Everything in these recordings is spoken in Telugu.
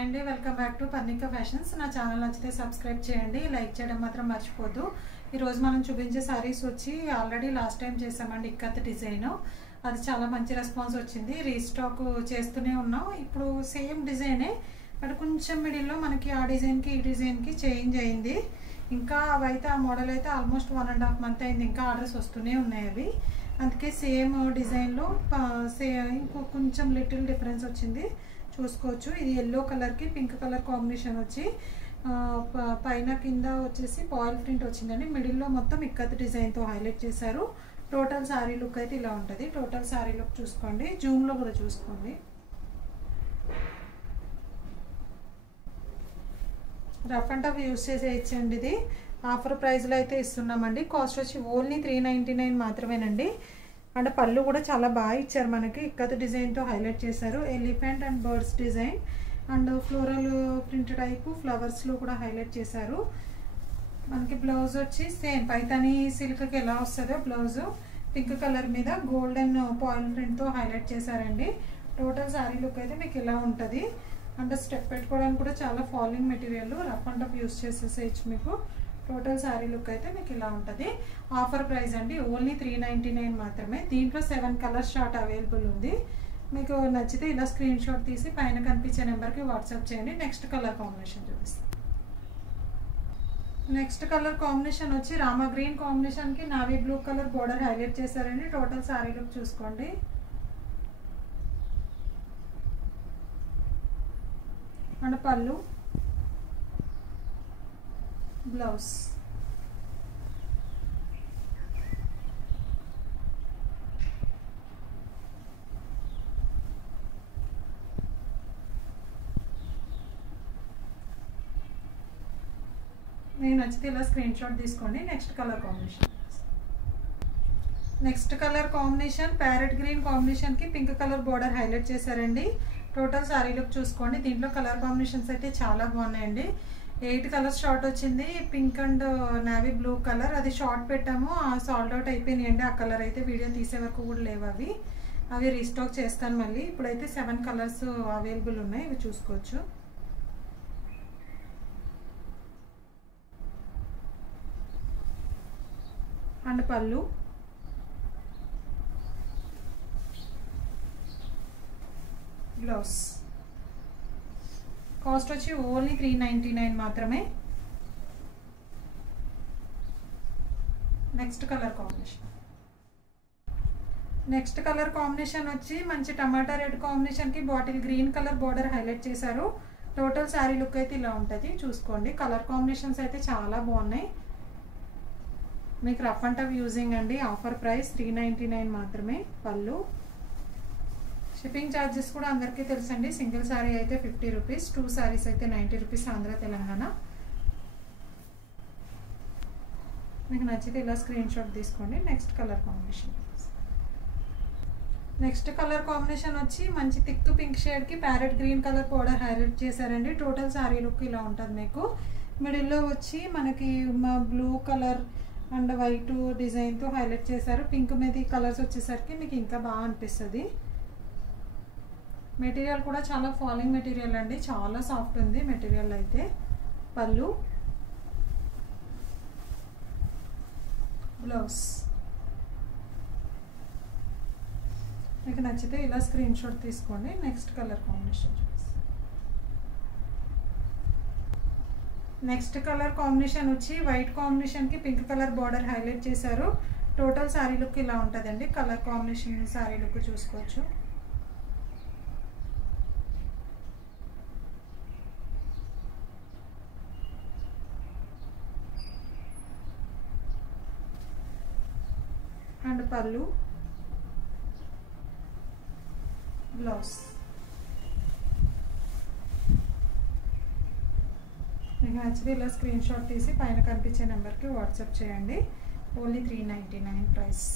హాయ్ అండి, welcome back to Parnika fashions. నా ఛానల్ నచ్చితే సబ్స్క్రైబ్ చేయండి, లైక్ చేయడం మాత్రం మర్చిపోద్దు. ఈరోజు మనం చూపించే సారీస్ వచ్చి ఆల్రెడీ లాస్ట్ టైం చేసామండి ఇక్కత్ డిజైన్. అది చాలా మంచి రెస్పాన్స్ వచ్చింది, రీస్టాక్ చేస్తూనే ఉన్నాం. ఇప్పుడు సేమ్ డిజైనే బట్ కొంచెం మిడిల్లో మనకి ఆ డిజైన్కి ఈ డిజైన్కి చేంజ్ అయింది. ఇంకా అవైతే ఆ మోడల్ అయితే ఆల్మోస్ట్ 1.5 month అయింది, ఇంకా ఆర్డర్స్ వస్తూనే ఉన్నాయి అవి. అందుకే సేమ్ డిజైన్లో ఇంకో కొంచెం లిటిల్ డిఫరెన్స్ వచ్చింది, చూసుకోవచ్చు. ఇది ఎల్లో కలర్కి పింక్ కలర్ కాంబినేషన్ వచ్చి పైన కింద వచ్చేసి పాయిల్ ప్రింట్ వచ్చిందండి. మిడిల్లో మొత్తం ఇక్కత్ డిజైన్తో హైలైట్ చేశారు. టోటల్ శారీ లుక్ అయితే ఇలా ఉంటుంది. టోటల్ శారీ లుక్ చూసుకోండి, జూమ్లో కూడా చూసుకోండి. రఫ్ అండ్ టఫ్ యూస్ చేసేయచ్చండి. ఇది ఆఫర్ ప్రైస్లో అయితే ఇస్తున్నామండి. కాస్ట్ వచ్చి ఓన్లీ 399 మాత్రమేనండి. అంటే పళ్ళు కూడా చాలా బాగా ఇచ్చారు మనకి, ఇక్కత్ డిజైన్తో హైలైట్ చేశారు. Elephant and birds design and floral print type ఫ్లవర్స్లో కూడా హైలైట్ చేశారు. మనకి బ్లౌజ్ వచ్చి సేమ్ పైతానీ సిల్క్కి ఎలా వస్తుందో బ్లౌజు పింక్ కలర్ మీద గోల్డెన్ పాయిల్ ప్రింట్తో హైలైట్ చేశారండి. టోటల్ శారీ లుక్ అయితే మీకు ఇలా ఉంటుంది. అంటే స్టెప్ పెట్టుకోవడానికి కూడా చాలా falling material, rough and tough use చేసేసేయచ్చు మీకు. టోటల్ శారీ లుక్ అయితే మీకు ఇలా ఉంటుంది. ఆఫర్ ప్రైస్ అండి, ఓన్లీ 399 మాత్రమే. దీంట్లో 7 కలర్స్ షార్ట్ అవైలబుల్ ఉంది. మీకు నచ్చితే ఇలా స్క్రీన్ షాట్ తీసి పైన కనిపించే నెంబర్కి వాట్సాప్ చేయండి. నెక్స్ట్ కలర్ కాంబినేషన్ చూపిస్తాను. నెక్స్ట్ కలర్ కాంబినేషన్ వచ్చి రామా గ్రీన్ కాంబినేషన్కి navy blue colour border highlight చేశారండి. టోటల్ శారీ లుక్ చూసుకోండి. అండ్ పళ్ళు, బ్లౌజ్, మీకు నచ్చితే ఇలా స్క్రీన్ షాట్ తీసుకోండి. Next colour combination. Next colour combination parrot green కాంబినేషన్కి పింక్ కలర్ బోర్డర్ హైలైట్ చేశారండి. టోటల్ శారీ లుక్ చూసుకోండి. దీంట్లో కలర్ కాంబినేషన్స్ అయితే చాలా బాగున్నాయండి. 8 కలర్స్ షార్ట్ వచ్చింది. Pink and navy blue colour, అది షార్ట్ పెట్టాము, సాల్డ్ అవుట్ అయిపోయినాయండి. ఆ కలర్ అయితే వీడియో తీసే వరకు కూడా లేవు, అవి రీస్టాక్ చేస్తాను మళ్ళీ. ఇప్పుడైతే 7 కలర్స్ అవైలబుల్ ఉన్నాయి, ఇవి చూసుకోవచ్చు. అండ్ పళ్ళు, బ్లౌజ్. కాస్ట్ వచ్చి ఓన్లీ 399 మాత్రమే. Next colour combination. Next colour combination వచ్చి మంచి టమాటా రెడ్ కాంబినేషన్కి bottle green colour border highlight చేశారు. టోటల్ శారీ లుక్ అయితే ఇలా ఉంటుంది, చూసుకోండి. కలర్ కాంబినేషన్స్ అయితే చాలా బాగున్నాయి. మీకు రఫ్ అండ్ టఫ్ యూజింగ్ అండి. ఆఫర్ ప్రైస్ 399 మాత్రమే. పళ్ళు, షిప్పింగ్ ఛార్జెస్ కూడా అందరికీ తెలుసండి. సింగిల్ శారీ అయితే 50 రూపీస్, 2 శారీస్ అయితే 90 రూపీస్ ఆంధ్ర తెలంగాణ. మీకు నచ్చితే ఇలా స్క్రీన్ షాట్ తీసుకోండి. Next colour combination. Next colour combination వచ్చి మంచి థిక్ పింక్ షేడ్కి parrot green colour powder highlight చేశారండి. టోటల్ శారీ లుక్ ఇలా ఉంటుంది మీకు. మిడిల్లో వచ్చి మనకి బ్లూ కలర్ అండ్ వైట్ డిజైన్తో హైలైట్ చేశారు. పింక్ మీద ఈ కలర్స్ వచ్చేసరికి మీకు ఇంకా బాగా అనిపిస్తుంది. మెటీరియల్ కూడా చాలా ఫాలింగ్ మెటీరియల్ అండి, చాలా సాఫ్ట్ ఉంది మెటీరియల్ అయితే. పళ్ళు, బ్లౌజ్. మీకు నచ్చితే ఇలా స్క్రీన్ షాట్ తీసుకోండి. Next colour combination. Next colour combination వచ్చి వైట్ కాంబినేషన్కి పింక్ కలర్ బార్డర్ హైలైట్ చేశారు. టోటల్ శారీ లుక్ ఇలా ఉంటుందండి. కలర్ కాంబినేషన్ శారీ లుక్ చూసుకోవచ్చు. అండ్ పళ్ళు, బ్లౌజ్. మీకు నచ్చితే ఇలా స్క్రీన్ షాట్ తీసి పైన కనిపించే నెంబర్కి వాట్సాప్ చేయండి. Only 399 price.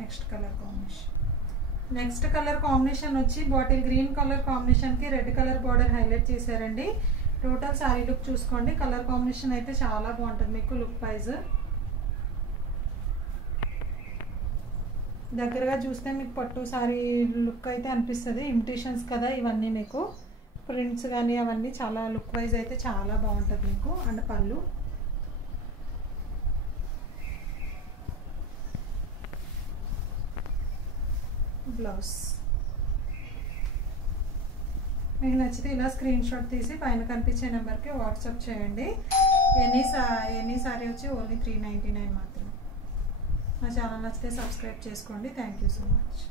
Next colour combination. Next colour combination వచ్చి బాటిల్ గ్రీన్ కలర్ కాంబినేషన్కి రెడ్ కలర్ బార్డర్ హైలైట్ చేశారండి. టోటల్ శారీ లుక్ చూసుకోండి. కలర్ కాంబినేషన్ అయితే చాలా బాగుంటుంది మీకు లుక్ వైజ్. దగ్గరగా చూస్తే మీకు పట్టు సారీ లుక్ అయితే అనిపిస్తుంది. ఇమిటేషన్స్ కదా ఇవన్నీ మీకు. ప్రింట్స్ కానీ అవన్నీ చాలా లుక్ వైజ్ అయితే చాలా బాగుంటుంది మీకు. అండ్ పళ్ళు బ్లౌజ్. మీకు నచ్చితే ఇలా స్క్రీన్ షాట్ తీసి పైన కనిపించే నెంబర్కి వాట్సాప్ చేయండి. ఎనీ సారీ వచ్చి ఓన్లీ 399 మాత్రమే. నా ఛానల్ నచ్చితే సబ్స్క్రైబ్ చేసుకోండి. Thank you so much.